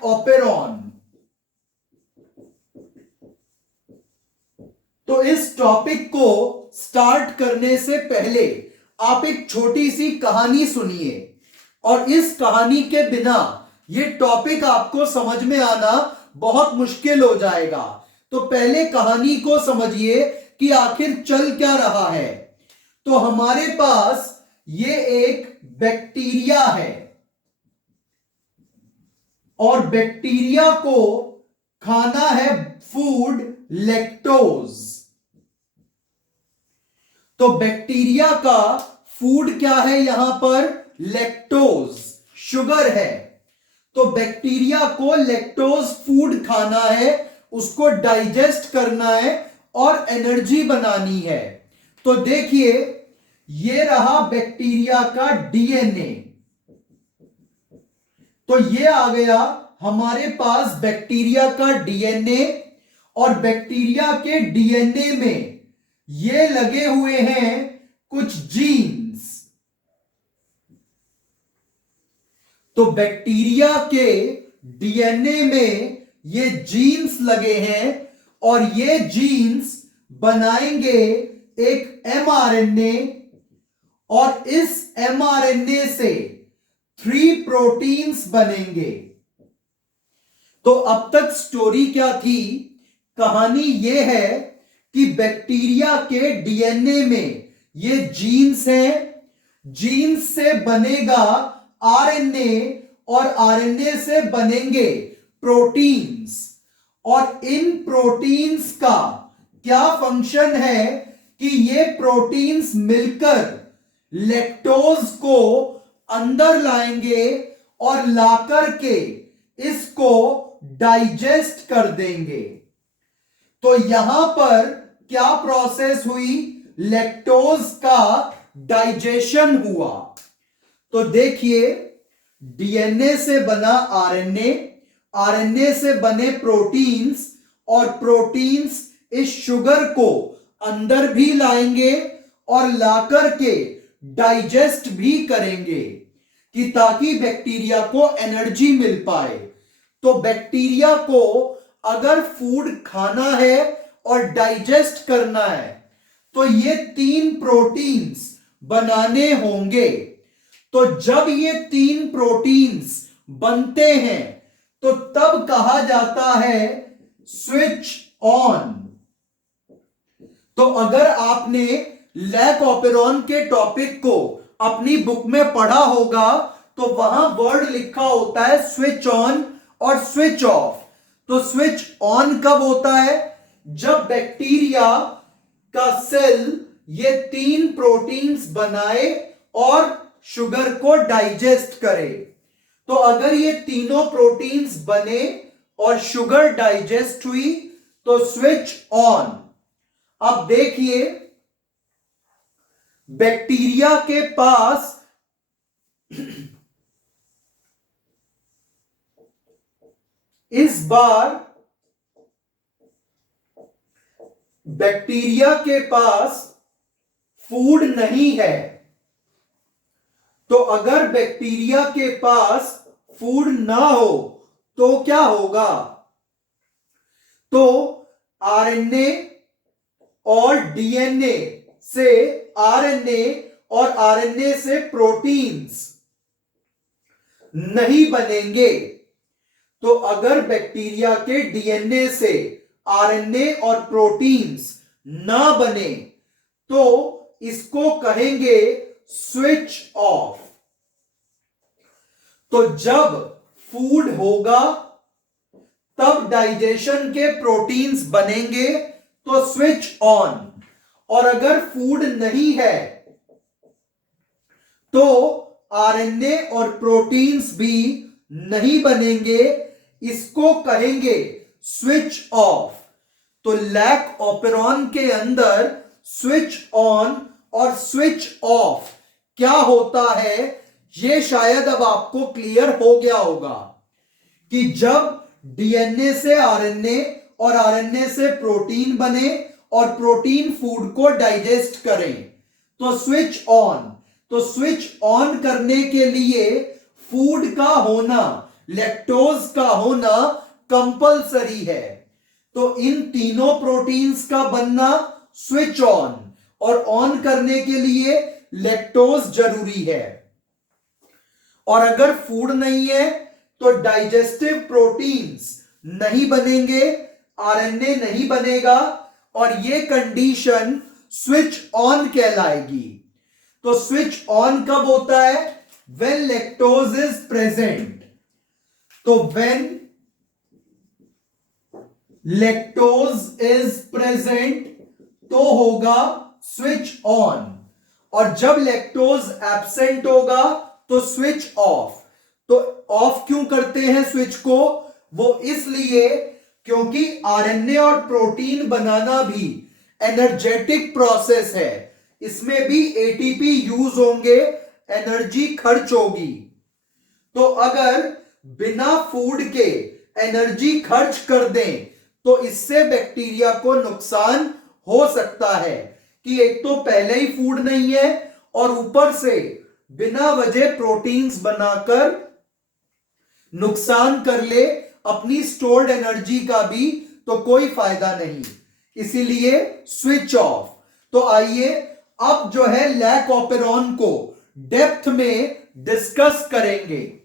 Lack operon. तो इस topic को स्टार्ट करने से पहले आप एक छोटी सी कहानी सुनिए, और इस कहानी के बिना यह टॉपिक आपको समझ में आना बहुत मुश्किल हो जाएगा। तो पहले कहानी को समझिए कि आखिर चल क्या रहा है। तो हमारे पास ये एक बैक्टीरिया है और बैक्टीरिया को खाना है फूड लैक्टोज। तो बैक्टीरिया का फूड क्या है? यहां पर लैक्टोज, शुगर है। तो बैक्टीरिया को लैक्टोज फूड खाना है, उसको डाइजेस्ट करना है और एनर्जी बनानी है। तो देखिए, ये रहा बैक्टीरिया का डीएनए। तो ये आ गया हमारे पास बैक्टीरिया का डीएनए, और बैक्टीरिया के डीएनए में ये लगे हुए हैं कुछ जीन्स। तो बैक्टीरिया के डीएनए में ये जीन्स लगे हैं, और ये जीन्स बनाएंगे एक एमआरएनए, और इस एमआरएनए से 3 प्रोटीन्स बनेंगे। तो अब तक स्टोरी क्या थी? कहानी यह है कि बैक्टीरिया के डीएनए में ये जीन्स हैं, जीन्स से बनेगा आरएनए, और आरएनए से बनेंगे प्रोटीन्स। और इन प्रोटीन्स का क्या फंक्शन है कि ये प्रोटीन्स मिलकर लैक्टोज को अंदर लाएंगे और लाकर के इसको डाइजेस्ट कर देंगे। तो यहां पर क्या प्रोसेस हुई? लैक्टोज का डाइजेशन हुआ। तो देखिए, डीएनए से बना आरएनए, आरएनए से बने प्रोटीन्स, और प्रोटीन्स इस शुगर को अंदर भी लाएंगे और लाकर के डाइजेस्ट भी करेंगे, कि ताकि बैक्टीरिया को एनर्जी मिल पाए। तो बैक्टीरिया को अगर फूड खाना है और डाइजेस्ट करना है, तो ये 3 प्रोटीन्स बनाने होंगे। तो जब ये 3 प्रोटीन्स बनते हैं, तो तब कहा जाता है स्विच ऑन। तो अगर आपने लैक ऑपेरॉन के टॉपिक को अपनी बुक में पढ़ा होगा, तो वहां वर्ड लिखा होता है स्विच ऑन और स्विच ऑफ। तो स्विच ऑन कब होता है? जब बैक्टीरिया का सेल ये 3 प्रोटीन्स बनाए और शुगर को डाइजेस्ट करे। तो अगर ये तीनों प्रोटीन्स बने और शुगर डाइजेस्ट हुई, तो स्विच ऑन। अब देखिए, बैक्टीरिया के पास इस बार बैक्टीरिया के पास फूड नहीं है। तो अगर बैक्टीरिया के पास फूड ना हो तो क्या होगा? तो आरएनए और डीएनए से आरएनए और आरएनए से प्रोटीन्स नहीं बनेंगे। तो अगर बैक्टीरिया के डीएनए से आरएनए और प्रोटीन्स ना बने, तो इसको कहेंगे स्विच ऑफ। तो जब फूड होगा तब डाइजेशन के प्रोटीन्स बनेंगे, तो स्विच ऑन। और अगर फूड नहीं है, तो आरएनए और प्रोटीन्स भी नहीं बनेंगे, इसको कहेंगे स्विच ऑफ। तो लैक ऑपेरॉन के अंदर स्विच ऑन और स्विच ऑफ क्या होता है, यह शायद अब आपको क्लियर हो गया होगा कि जब डीएनए से आरएनए और आरएनए से प्रोटीन बने और प्रोटीन फूड को डाइजेस्ट करें, तो स्विच ऑन। तो स्विच ऑन करने के लिए फूड का होना, लैक्टोज का होना कंपलसरी है। तो इन तीनों प्रोटीन्स का बनना स्विच ऑन, और ऑन करने के लिए लैक्टोज जरूरी है। और अगर फूड नहीं है तो डाइजेस्टिव प्रोटीन्स नहीं बनेंगे, आरएनए नहीं बनेगा, और ये कंडीशन स्विच ऑन कहलाएगी। तो स्विच ऑन कब होता है? When lactose is present. तो व्हेन लैक्टोज इज प्रेजेंट तो होगा स्विच ऑन, और जब लैक्टोज एब्सेंट होगा तो स्विच ऑफ। तो ऑफ क्यों करते हैं स्विच को? वो इसलिए क्योंकि आरएनए और प्रोटीन बनाना भी एनर्जेटिक प्रोसेस है, इसमें भी एटीपी यूज होंगे, एनर्जी खर्च होगी। तो अगर बिना फूड के एनर्जी खर्च कर दें तो इससे बैक्टीरिया को नुकसान हो सकता है कि एक तो पहले ही फूड नहीं है और ऊपर से बिना वजह प्रोटीन्स बनाकर नुकसान कर ले अपनी स्टोर्ड एनर्जी का भी, तो कोई फायदा नहीं, इसीलिए स्विच ऑफ। तो आइए अब जो है लैक ऑपेरॉन को डेप्थ में डिस्कस करेंगे।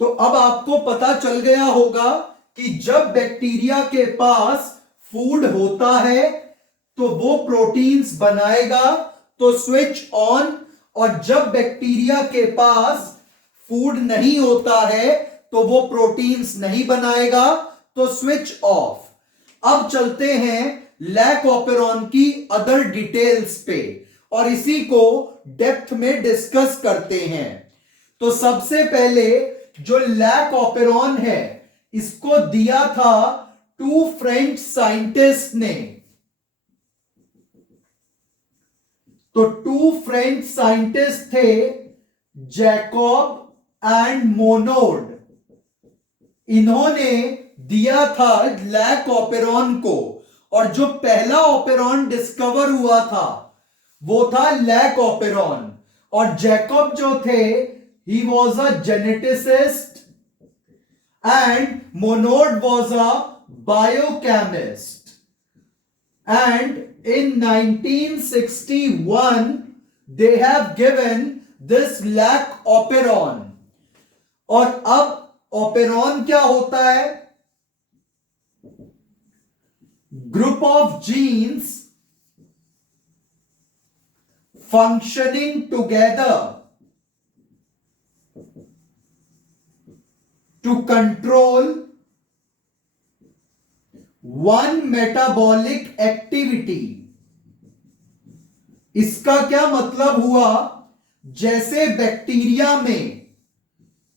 तो अब आपको पता चल गया होगा कि जब बैक्टीरिया के पास फूड होता है तो वो प्रोटीन्स बनाएगा, तो स्विच ऑन, और जब बैक्टीरिया के पास फूड नहीं होता है तो वो प्रोटीन्स नहीं बनाएगा, तो स्विच ऑफ। अब चलते हैं लैक ऑपेरॉन की अदर डिटेल्स पे और इसी को डेप्थ में डिस्कस करते हैं। तो सबसे पहले जो लैक ऑपेरॉन है इसको दिया था 2 फ्रेंच साइंटिस्ट ने। तो 2 फ्रेंच साइंटिस्ट थे, जैकब एंड मोनोड। इन्होंने दिया था लैक ऑपेरॉन को, और जो पहला ऑपेरॉन डिस्कवर हुआ था वो था लैक ऑपेरॉन। और जैकब जो थे, he was a geneticist and Monod was a biochemist, and in 1961 they have given this lac operon। और अब ऑपेरॉन क्या होता है? Group of genes functioning together to control one metabolic activity। इसका क्या मतलब हुआ? जैसे बैक्टीरिया में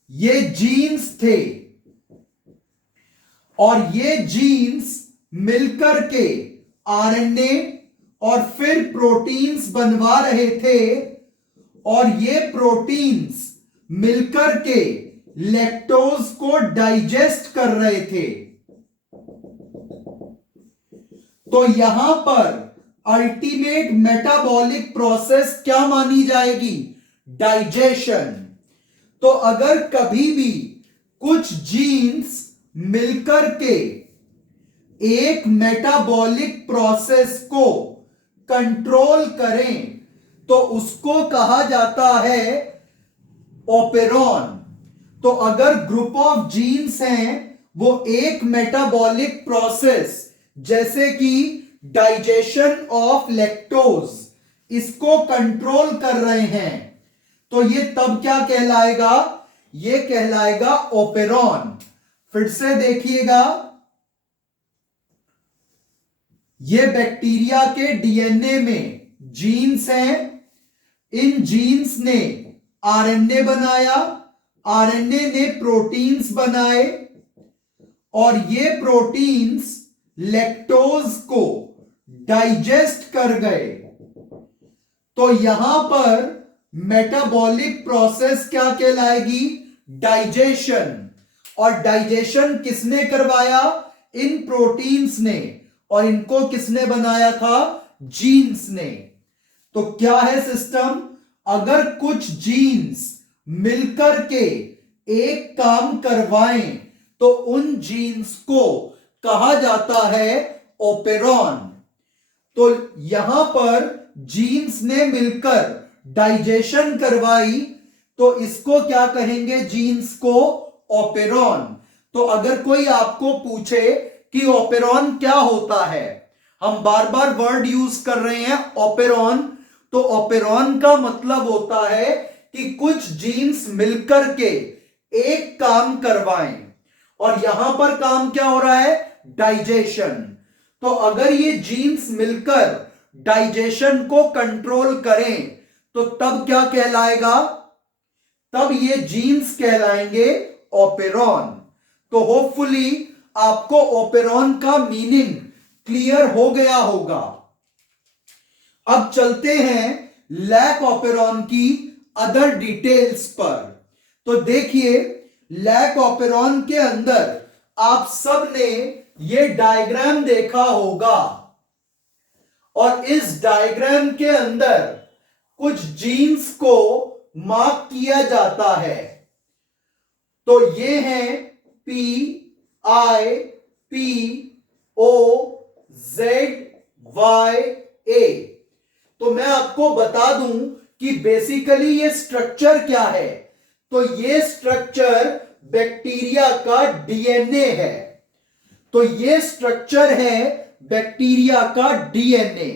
ये जीन्स थे और ये जीन्स मिलकर के आरएनए और फिर प्रोटीन्स बनवा रहे थे, और ये प्रोटीन्स मिलकर के लैक्टोज को डाइजेस्ट कर रहे थे। तो यहां पर अल्टीमेट मेटाबॉलिक प्रोसेस क्या मानी जाएगी? डाइजेशन। तो अगर कभी भी कुछ जीन्स मिलकर के एक मेटाबॉलिक प्रोसेस को कंट्रोल करें तो उसको कहा जाता है ऑपेरॉन। तो अगर ग्रुप ऑफ जीन्स हैं वो एक मेटाबॉलिक प्रोसेस जैसे कि डाइजेशन ऑफ लैक्टोज इसको कंट्रोल कर रहे हैं, तो ये तब क्या कहलाएगा? ये कहलाएगा ऑपेरॉन। फिर से देखिएगा, ये बैक्टीरिया के डीएनए में जीन्स हैं, इन जीन्स ने आरएनए बनाया, आरएनए ने प्रोटीन्स बनाए, और ये प्रोटीन्स लैक्टोज को डाइजेस्ट कर गए। तो यहां पर मेटाबॉलिक प्रोसेस क्या कहलाएगी? डाइजेशन। और डाइजेशन किसने करवाया? इन प्रोटीन्स ने। और इनको किसने बनाया था? जीन्स ने। तो क्या है सिस्टम? अगर कुछ जीन्स मिलकर के एक काम करवाएं तो उन जीन्स को कहा जाता है ओपेरॉन। तो यहां पर जीन्स ने मिलकर डाइजेशन करवाई तो इसको क्या कहेंगे? जीन्स को ओपेरॉन। तो अगर कोई आपको पूछे कि ओपेरॉन क्या होता है, हम बार बार वर्ड यूज कर रहे हैं ओपेरॉन, तो ओपेरॉन का मतलब होता है कि कुछ जीन्स मिलकर के एक काम करवाएं और यहां पर काम क्या हो रहा है? डाइजेशन। तो अगर ये जीन्स मिलकर डाइजेशन को कंट्रोल करें तो तब क्या कहलाएगा? तब ये जीन्स कहलाएंगे ओपेरॉन। तो होपफुली आपको ओपेरॉन का मीनिंग क्लियर हो गया होगा। अब चलते हैं लैक ऑपेरॉन की अदर डिटेल्स पर। तो देखिए, लैक ऑपेरॉन के अंदर आप सब ने ये डायग्राम देखा होगा और इस डायग्राम के अंदर कुछ जीन्स को मार्क किया जाता है। तो ये हैं P I P O Z Y A। तो मैं आपको बता दूं कि बेसिकली ये स्ट्रक्चर क्या है। तो ये स्ट्रक्चर बैक्टीरिया का डीएनए है। तो ये स्ट्रक्चर है बैक्टीरिया का डीएनए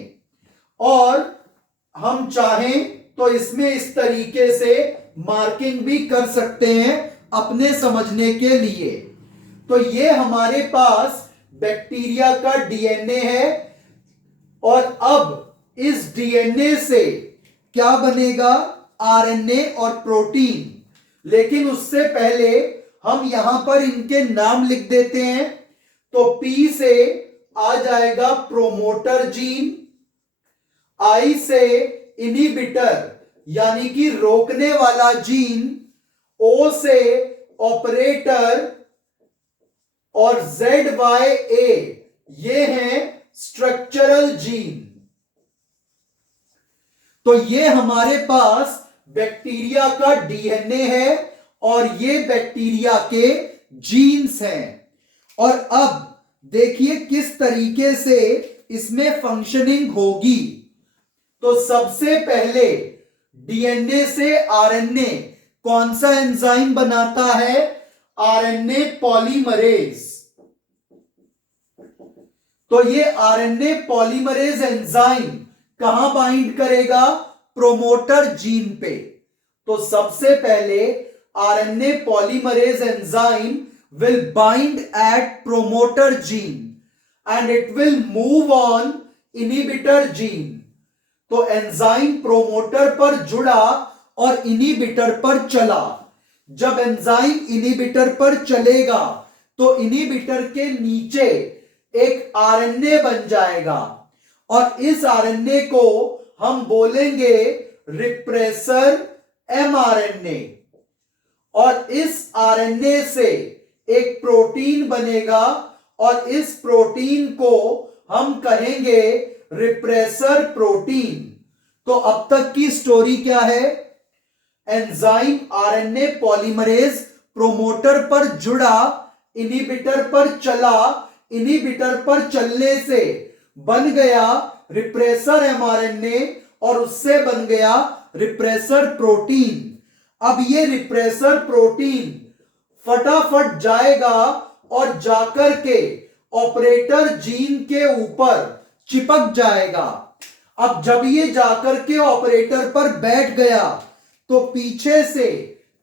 और हम चाहें तो इसमें इस तरीके से मार्किंग भी कर सकते हैं अपने समझने के लिए। तो ये हमारे पास बैक्टीरिया का डीएनए है और अब इस डीएनए से क्या बनेगा? आरएनए और प्रोटीन। लेकिन उससे पहले हम यहां पर इनके नाम लिख देते हैं। तो P से आ जाएगा प्रोमोटर जीन, I से इनहिबिटर यानी कि रोकने वाला जीन, O से ऑपरेटर और ZYA ये हैं स्ट्रक्चरल जीन। तो ये हमारे पास बैक्टीरिया का डीएनए है और ये बैक्टीरिया के जीन्स हैं। और अब देखिए किस तरीके से इसमें फंक्शनिंग होगी। तो सबसे पहले डीएनए से आरएनए कौन सा एंजाइम बनाता है? RNA polymerase. तो ये आरएनए पॉलीमरेज एंजाइम कहां बाइंड करेगा? प्रोमोटर जीन पे। तो सबसे पहले RNA polymerase enzyme will bind at promoter gene and it will move on inhibitor gene। तो एंजाइम प्रोमोटर पर जुड़ा और इनहिबिटर पर चला। जब एंजाइम इनहिबिटर पर चलेगा तो इनहिबिटर के नीचे एक आरएनए बन जाएगा और इस आरएनए को हम बोलेंगे रिप्रेसर एमआरएनए। और इस आरएनए से एक प्रोटीन बनेगा और इस प्रोटीन को हम कहेंगे रिप्रेसर प्रोटीन। तो अब तक की स्टोरी क्या है? एंजाइम आरएनए पॉलीमरेज प्रोमोटर पर जुड़ा, इनहिबिटर पर चला, इनहिबिटर पर चलने से बन गया रिप्रेसर एमआरएनए और उससे बन गया रिप्रेसर प्रोटीन। अब ये रिप्रेसर प्रोटीन फटाफट जाएगा और जाकर के ऑपरेटर जीन के ऊपर चिपक जाएगा। अब जब ये जाकर के ऑपरेटर पर बैठ गया तो पीछे से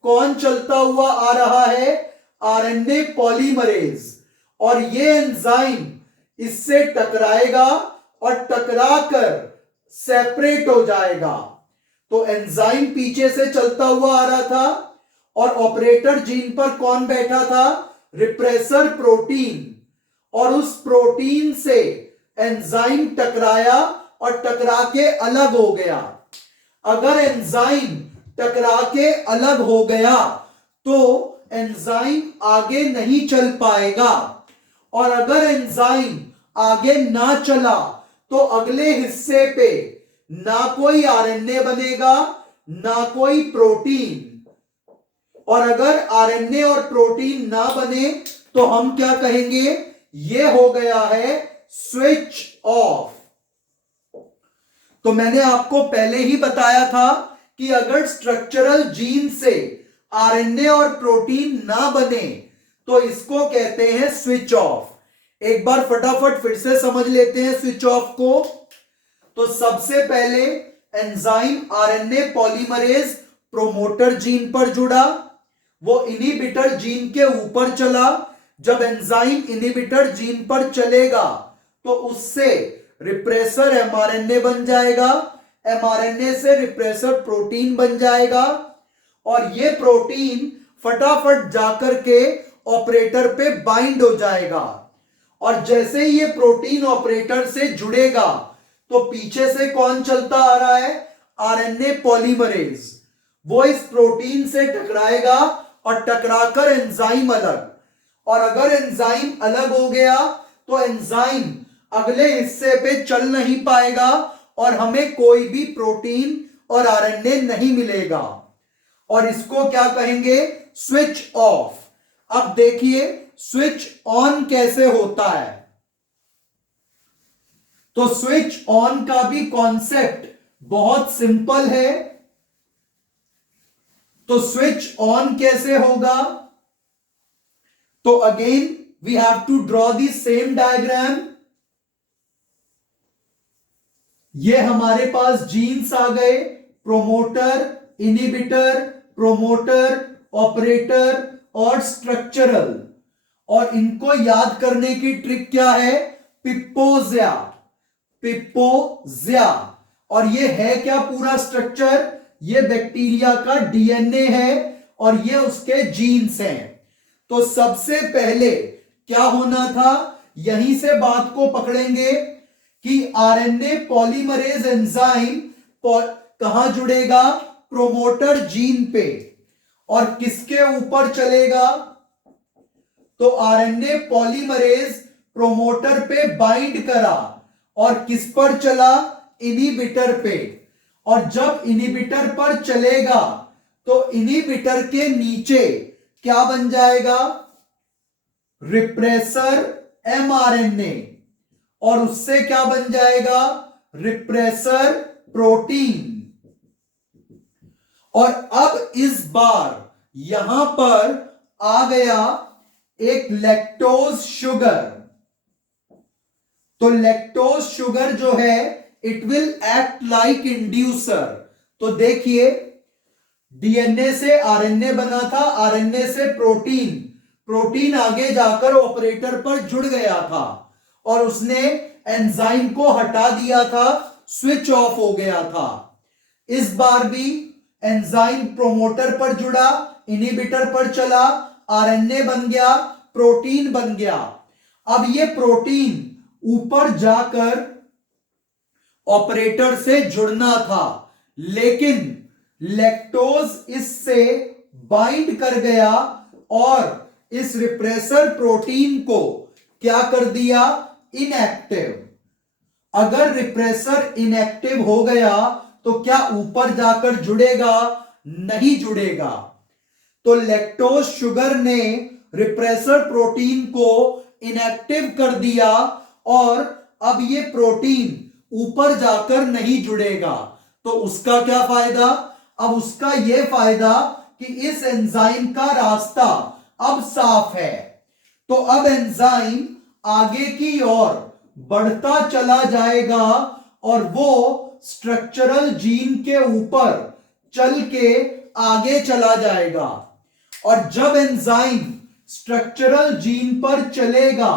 कौन चलता हुआ आ रहा है? RNA polymerase. और ये एंजाइम इससे टकराएगा और टकराकर सेपरेट हो जाएगा। तो एंजाइम पीछे से चलता हुआ आ रहा था और ऑपरेटर जीन पर कौन बैठा था? Repressor protein. और उस प्रोटीन से एंजाइम टकराया और टकरा के अलग हो गया। अगर एंजाइम टकरा के अलग हो गया तो एंजाइम आगे नहीं चल पाएगा और अगर एंजाइम आगे ना चला तो अगले हिस्से पे ना कोई आरएनए बनेगा ना कोई प्रोटीन। और अगर आरएनए और प्रोटीन ना बने तो हम क्या कहेंगे, ये हो गया है स्विच ऑफ। तो मैंने आपको पहले ही बताया था कि अगर स्ट्रक्चरल जीन से आरएनए और प्रोटीन ना बने तो इसको कहते हैं स्विच ऑफ। एक बार फटाफट फिर से समझ लेते हैं स्विच ऑफ को। तो सबसे पहले enzyme RNA polymerase promoter gene पर जुड़ा, वो इनिबिटर जीन के ऊपर चला। जब एंजाइम इनिबिटर जीन पर चलेगा तो उससे रिप्रेसर एमआरएनए बन जाएगा, एमआरएनए से रिप्रेसर प्रोटीन बन जाएगा और ये प्रोटीन फटाफट जाकर के ऑपरेटर पे बाइंड हो जाएगा। और जैसे ही ये प्रोटीन ऑपरेटर से जुड़ेगा तो पीछे से कौन चलता आ रहा है, आरएनए पॉलीमरेज। वो इस प्रोटीन से टकराएगा और टकराकर एंजाइम अलग। और अगर एंजाइम अलग हो गया तो एंजाइम अगले हिस्से पे चल नहीं पाएगा और हमें कोई भी प्रोटीन और आरएनए नहीं मिलेगा और इसको क्या कहेंगे, स्विच ऑफ। अब देखिए स्विच ऑन कैसे होता है। तो स्विच ऑन का भी कॉन्सेप्ट बहुत सिंपल है। तो स्विच ऑन कैसे होगा, तो again we have to draw the same diagram. ये हमारे पास जीन्स आ गए, प्रोमोटर, इनिबिटर, प्रोमोटर, ऑपरेटर और स्ट्रक्चरल। और इनको याद करने की ट्रिक क्या है, पिप्पोजिया, पिप्पोजिया। और ये है क्या पूरा स्ट्रक्चर, ये बैक्टीरिया का डीएनए है और ये उसके जीन्स हैं। तो सबसे पहले क्या होना था, यहीं से बात को पकड़ेंगे कि आरएनए पॉलीमरेज एंजाइम कहां जुड़ेगा, प्रोमोटर जीन पे। और किसके ऊपर चलेगा, तो आरएनए पॉलीमरेज प्रोमोटर पे बाइंड करा और किस पर चला, इनिबिटर पे। और जब इनिबिटर पर चलेगा तो इनिबिटर के नीचे क्या बन जाएगा, रिप्रेसर एमआरएनए और उससे क्या बन जाएगा, रिप्रेसर प्रोटीन। और अब इस बार यहां पर आ गया एक लैक्टोज शुगर। तो लैक्टोज शुगर जो है it will act like inducer. तो देखिए डीएनए से आरएनए बना था, आरएनए से प्रोटीन, प्रोटीन आगे जाकर ऑपरेटर पर जुड़ गया था और उसने एंजाइम को हटा दिया था, स्विच ऑफ हो गया था। इस बार भी एंजाइम प्रोमोटर पर जुड़ा, इनिबिटर पर चला, आरएनए बन गया, प्रोटीन बन गया। अब ये प्रोटीन ऊपर जाकर ऑपरेटर से जुड़ना था, लेकिन लैक्टोज इससे बाइंड कर गया और इस रिप्रेसर प्रोटीन को क्या कर दिया, इनएक्टिव। अगर रिप्रेसर इनएक्टिव हो गया तो क्या ऊपर जाकर जुड़ेगा, नहीं जुड़ेगा। तो लैक्टोज शुगर ने रिप्रेसर प्रोटीन को इनएक्टिव कर दिया और अब ये प्रोटीन ऊपर जाकर नहीं जुड़ेगा। तो उसका क्या फायदा, अब उसका यह फायदा कि इस एंजाइम का रास्ता अब साफ है। तो अब एंजाइम आगे की ओर बढ़ता चला जाएगा और वो स्ट्रक्चरल जीन के ऊपर चल के आगे चला जाएगा। और जब एंजाइम स्ट्रक्चरल जीन पर चलेगा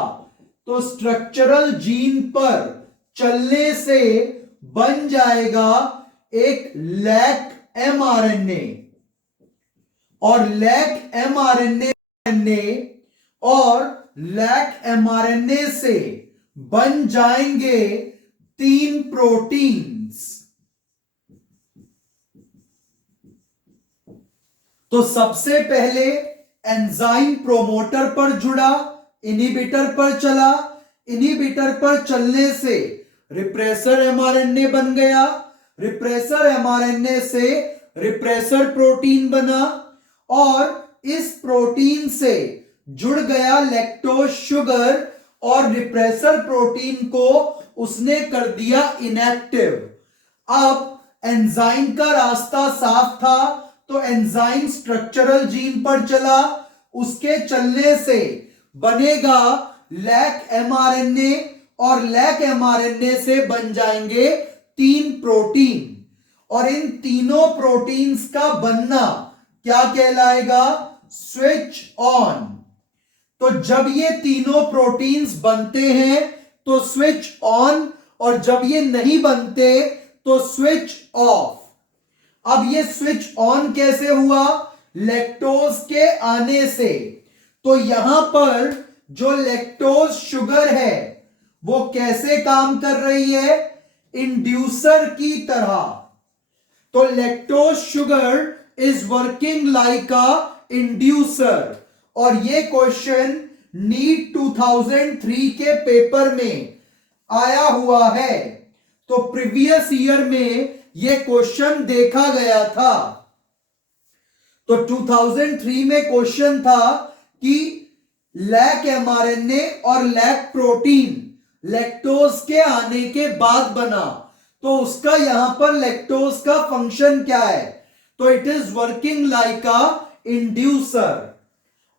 तो स्ट्रक्चरल जीन पर चलने से बन जाएगा एक लैक एमआरएनए और लैक एमआरएनए और लैक एमआरएनए से बन जाएंगे 3 प्रोटीन्स। तो सबसे पहले एंजाइम प्रोमोटर पर जुड़ा, इनिबिटर पर चला, इनहिबिटर पर चलने से रिप्रेसर एमआरएनए बन गया, रिप्रेसर एमआरएनए से रिप्रेसर प्रोटीन बना और इस प्रोटीन से जुड़ गया लैक्टोज शुगर और रिप्रेसर प्रोटीन को उसने कर दिया इनएक्टिव। अब एंजाइम का रास्ता साफ था तो एंजाइम स्ट्रक्चरल जीन पर चला, उसके चलने से बनेगा लैक एमआरएनए और लैक एमआरएनए से बन जाएंगे 3 प्रोटीन और इन तीनों प्रोटीन्स का बनना क्या कहलाएगा? Switch on. तो जब ये तीनों प्रोटीन्स बनते हैं तो स्विच ऑन और जब ये नहीं बनते तो स्विच ऑफ। अब ये स्विच ऑन कैसे हुआ? लैक्टोज के आने से। तो यहां पर जो लैक्टोज शुगर है वो कैसे काम कर रही है? इंड्यूसर की तरह। तो lactose sugar is working like a inducer और ये क्वेश्चन नीट 2003 के पेपर में आया हुआ है। तो प्रीवियस ईयर में ये क्वेश्चन देखा गया था। तो 2003 में क्वेश्चन था कि लैक एमआरएनए और लैक प्रोटीन लैक्टोज के आने के बाद बना, तो उसका यहां पर लैक्टोज का फंक्शन क्या है? तो it is working like a inducer.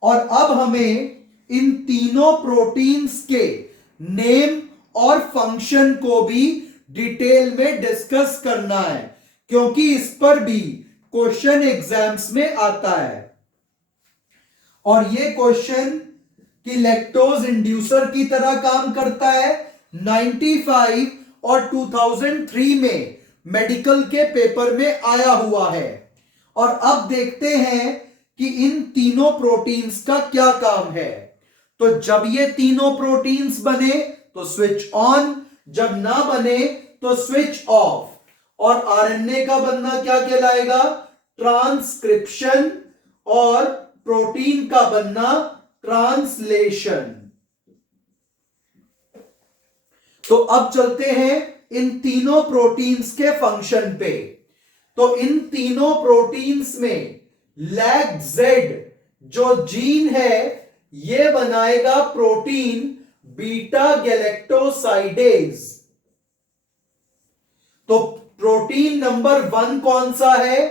और अब हमें इन तीनों प्रोटीन्स के नेम और फंक्शन को भी डिटेल में डिस्कस करना है क्योंकि इस पर भी क्वेश्चन एग्जाम्स में आता है। और ये क्वेश्चन कि लैक्टोज इंड्यूसर की तरह काम करता है 95 और 2003 में मेडिकल के पेपर में आया हुआ है। और अब देखते हैं कि इन तीनों प्रोटीन्स का क्या काम है। तो जब ये तीनों प्रोटीन्स बने तो स्विच ऑन, जब ना बने तो स्विच ऑफ। और आरएनए का बनना क्या कहलाएगा? ट्रांसक्रिप्शन और प्रोटीन का बनना ट्रांसलेशन। तो अब चलते हैं इन तीनों प्रोटीन्स के फंक्शन पे। तो इन तीनों प्रोटीन्स में लैक जेड जो जीन है ये बनाएगा प्रोटीन बीटा गैलेक्टोसाइडेज। तो प्रोटीन नंबर 1 कौन सा है?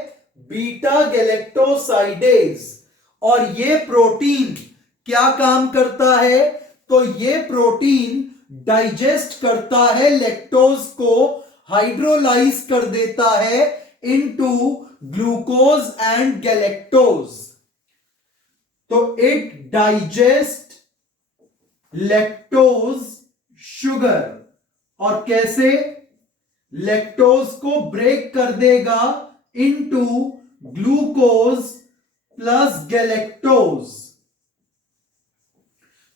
Beta galactosidase. और ये प्रोटीन क्या काम करता है? तो ये प्रोटीन डाइजेस्ट करता है लैक्टोज को, हाइड्रोलाइज कर देता है इनटू ग्लूकोज एंड गैलेक्टोज। तो इट डाइजेस्ट लैक्टोज शुगर और कैसे? लैक्टोज को ब्रेक कर देगा इनटू ग्लूकोज प्लस गैलेक्टोज।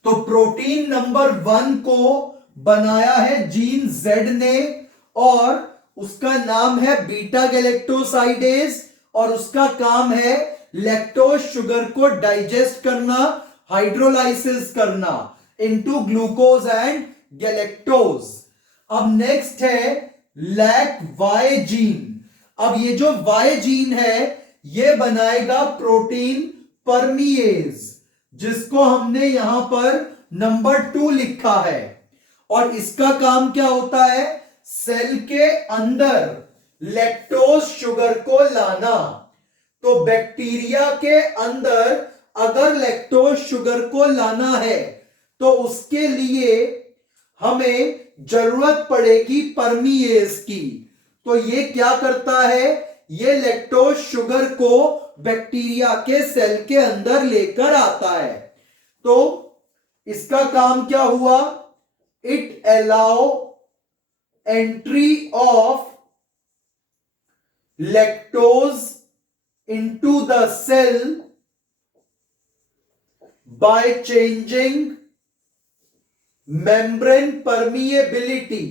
तो प्रोटीन नंबर 1 को बनाया है जीन जेड ने और उसका नाम है बीटा गैलेक्टोसाइडेज और उसका काम है लैक्टोज शुगर को डाइजेस्ट करना, हाइड्रोलाइसिस करना इनटू ग्लूकोज एंड गैलेक्टोज। अब नेक्स्ट है लैक वाई जीन। अब ये जो वाई जीन है ये बनाएगा प्रोटीन परमिएज जिसको हमने यहां पर नंबर 2 लिखा है। और इसका काम क्या होता है? सेल के अंदर लैक्टोज शुगर को लाना। तो बैक्टीरिया के अंदर अगर लैक्टोज शुगर को लाना है तो उसके लिए हमें जरूरत पड़ेगी परमिएज की। तो ये क्या करता है? ये लैक्टोज शुगर को बैक्टीरिया के सेल के अंदर लेकर आता है। तो इसका काम क्या हुआ? It allow entry of lactose into the cell by changing membrane permeability.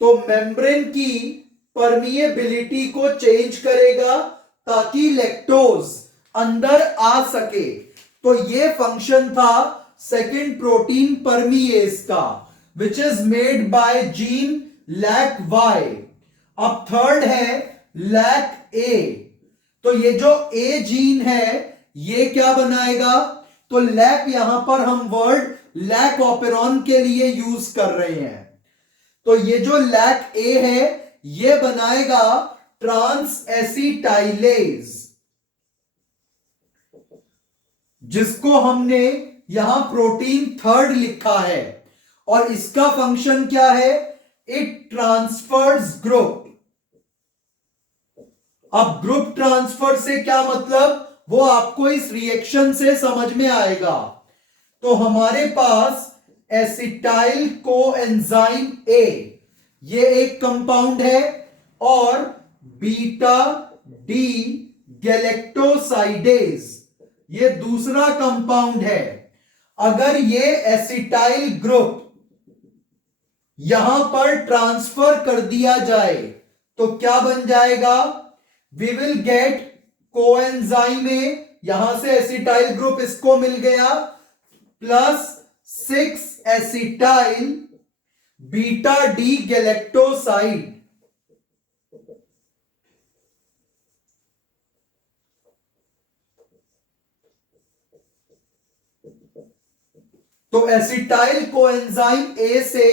तो मेम्ब्रेन की परमिएबिलिटी को चेंज करेगा ताकि लैक्टोज अंदर आ सके। तो ये फंक्शन था सेकेंड प्रोटीन परमीएज का, which is made by gene lac Y. अब थर्ड है लैक ए। तो ये जो ए जीन है ये क्या बनाएगा, तो लैक यहां पर हम वर्ड लैक ऑपेरॉन के लिए यूज कर रहे हैं। तो ये जो लैक ए है ये बनाएगा ट्रांस एसिटाइलेज, जिसको हमने यहां प्रोटीन थर्ड लिखा है। और इसका फंक्शन क्या है, इट ट्रांसफर्स ग्रुप। अब ग्रुप ट्रांसफर से क्या मतलब, वो आपको इस रिएक्शन से समझ में आएगा। तो हमारे पास एसिटाइल कोएंजाइम ए ये एक कंपाउंड है और बीटा डी गैलेक्टोसाइडेज ये दूसरा कंपाउंड है। अगर ये एसिटाइल ग्रुप यहां पर ट्रांसफर कर दिया जाए तो क्या बन जाएगा, we will get coenzyme A, यहां से एसिटाइल ग्रुप इसको मिल गया, plus 6 acetyl beta D galactoside. तो एसिटाइल कोएंजाइम ए से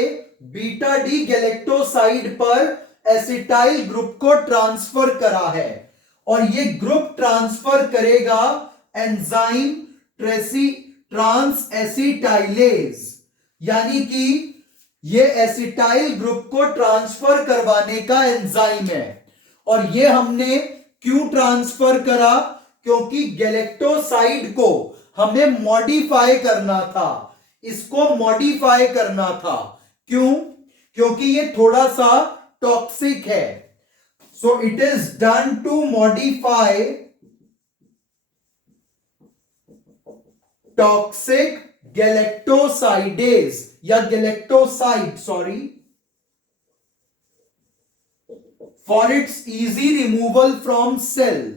बीटा डी गैलेक्टोसाइड पर एसिटाइल ग्रुप को ट्रांसफर करा है और ये ग्रुप ट्रांसफर करेगा एंजाइम ट्रांस एसिटाइलेज, यानी कि ये एसिटाइल ग्रुप को ट्रांसफर करवाने का एंजाइम है। और ये हमने क्यों ट्रांसफर करा, क्योंकि गैलेक्टोसाइड को हमें मॉडिफाई करना था, इसको मॉडिफाई करना था। क्यों, क्योंकि ये थोड़ा सा टॉक्सिक है। So it is done to modify toxic galactosidase या galactoside sorry for its easy removal from cell.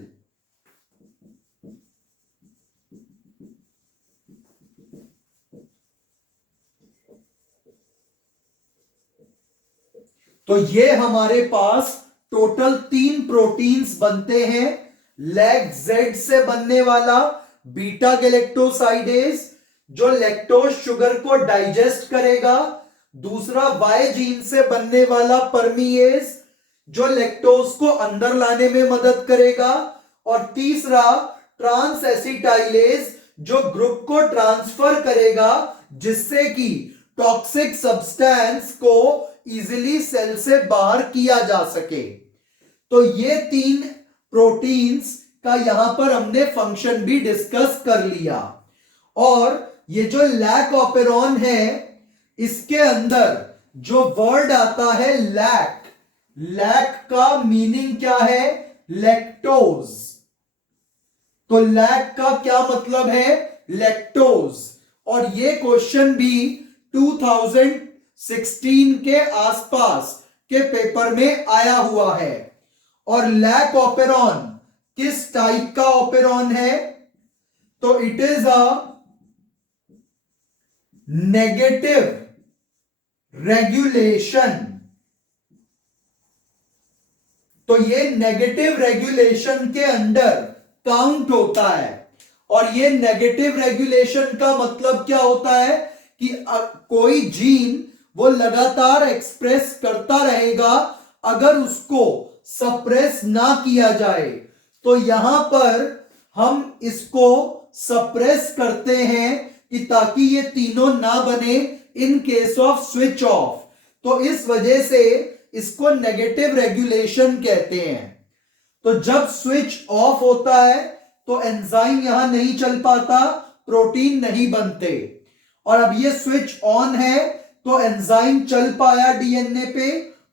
तो ये हमारे पास टोटल 3 प्रोटीन्स बनते हैं। लैक जेड से बनने वाला बीटा गैलेक्टोसाइडेज जो लैक्टोज शुगर को डाइजेस्ट करेगा, दूसरा वाई जीन से बनने वाला परमीएज जो लैक्टोज को अंदर लाने में मदद करेगा, और तीसरा ट्रांस एसिटाइलेज जो ग्रुप को ट्रांसफर करेगा जिससे कि टॉक्सिक सब्सटेंस को इजीली सेल से बाहर किया जा सके। तो ये 3 प्रोटीन्स का यहां पर हमने फंक्शन भी डिस्कस कर लिया। और ये जो लैक ऑपेरॉन है इसके अंदर जो वर्ड आता है लैक, लैक का मीनिंग क्या है, लैक्टोज। तो लैक का क्या मतलब है, लैक्टोज। और ये क्वेश्चन भी 2016 के आसपास के पेपर में आया हुआ है। और लैक ऑपेरॉन किस टाइप का ऑपेरॉन है, तो it is a negative regulation. तो ये नेगेटिव रेगुलेशन के अंडर काउंट होता है। और ये नेगेटिव रेगुलेशन का मतलब क्या होता है कि कोई जीन वो लगातार एक्सप्रेस करता रहेगा अगर उसको सप्रेस ना किया जाए। तो यहां पर हम इसको सप्रेस करते हैं कि ताकि ये तीनों ना बने in case off switch off. तो इस वजह से इसको नेगेटिव रेगुलेशन कहते हैं। तो जब स्विच ऑफ होता है तो एंजाइम यहां नहीं चल पाता, प्रोटीन नहीं बनते। और अब ये स्विच ऑन है तो एंजाइम चल पाया डीएनए पे,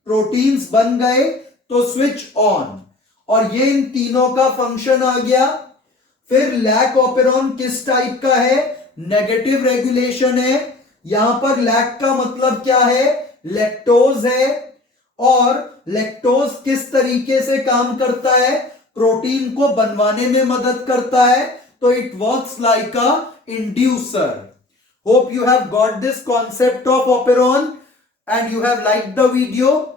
प्रोटीन्स बन गए, तो स्विच ऑन। और ये इन तीनों का फंक्शन आ गया। फिर लैक ऑपेरॉन किस टाइप का है, नेगेटिव रेगुलेशन है। यहां पर लैक का मतलब क्या है, लैक्टोज है। और लैक्टोज किस तरीके से काम करता है, प्रोटीन को बनवाने में मदद करता है। तो it works like a inducer. Hope you have got this concept of operon and you have liked the video.